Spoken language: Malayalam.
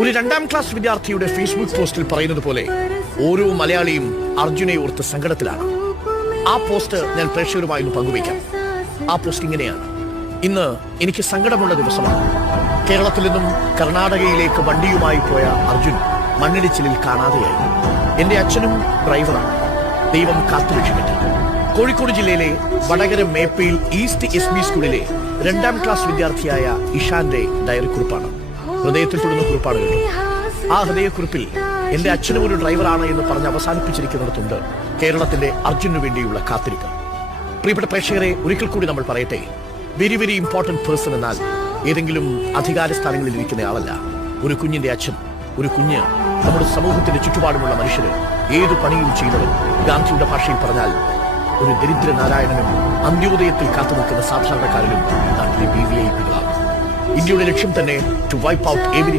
ഒരു 2ാം ക്ലാസ് വിദ്യാർത്ഥിയുടെ ഫേസ്ബുക്ക് പോസ്റ്റിൽ പറയുന്നത് പോലെ ഓരോ മലയാളിയും അർജുനെ ഓർത്ത് സങ്കടത്തിലാണ്. ആ പോസ്റ്റ് ഞാൻ പ്രേക്ഷകരുമായി ഒന്ന് പങ്കുവയ്ക്കാം. ആ പോസ്റ്റ് ഇങ്ങനെയാണ്: ഇന്ന് എനിക്ക് സങ്കടമുള്ള ദിവസമാണ്. കേരളത്തിൽ നിന്നും കർണാടകയിലേക്ക് വണ്ടിയുമായി പോയ അർജുൻ മണ്ണിടിച്ചിലിൽ കാണാതെയായി. എന്റെ അച്ഛനും ഡ്രൈവറാണ്. ദൈവം കാത്തുരക്ഷിക്കട്ടെ. കോഴിക്കോട് ജില്ലയിലെ വടകര മേപ്പയിൽ ഈസ്റ്റ് SB സ്കൂളിലെ 2ാം ക്ലാസ് വിദ്യാർത്ഥിയായ ഇഷാന്റെ ഡയറി കുറിപ്പാണ്. ഹൃദയത്തിൽ തൊടുന്ന കുറിപ്പാണ് കേട്ടോ. ആ ഹൃദയക്കുറിപ്പിൽ എന്റെ അച്ഛനും ഒരു ഡ്രൈവറാണ് എന്ന് പറഞ്ഞ് അവസാനിപ്പിച്ചിരിക്കുന്നിടത്തുണ്ട് കേരളത്തിന്റെ അർജുനു വേണ്ടിയുള്ള കാത്തിരിപ്പ്. പ്രിയപ്പെട്ട പ്രേക്ഷകരെ, ഒരിക്കൽ കൂടി നമ്മൾ പറയട്ടെ, വെരി ഇമ്പോർട്ടന്റ് പേഴ്സൺ എന്നാൽ ഏതെങ്കിലും അധികാര സ്ഥാനങ്ങളിൽ ഇരിക്കുന്ന ആളല്ല. ഒരു കുഞ്ഞിന്റെ അച്ഛൻ, ഒരു കുഞ്ഞ്, നമ്മുടെ സമൂഹത്തിന്റെ ചുറ്റുപാടുമുള്ള മനുഷ്യര്, ഏതു പണിയും ചെയ്തവൻ. ഗാന്ധിയുടെ ഭാഷയിൽ പറഞ്ഞാൽ ഒരു ദരിദ്ര നാരായണനും അന്ത്യോദയത്തിൽ കാത്തുനിൽക്കുന്ന സാധാരണക്കാരനും നാട്ടിലെ VVIP കളാണ്. ഇന്ത്യയുടെ ലക്ഷ്യം തന്നെ ടു വൈപ്പ് ഔട്ട് എവരി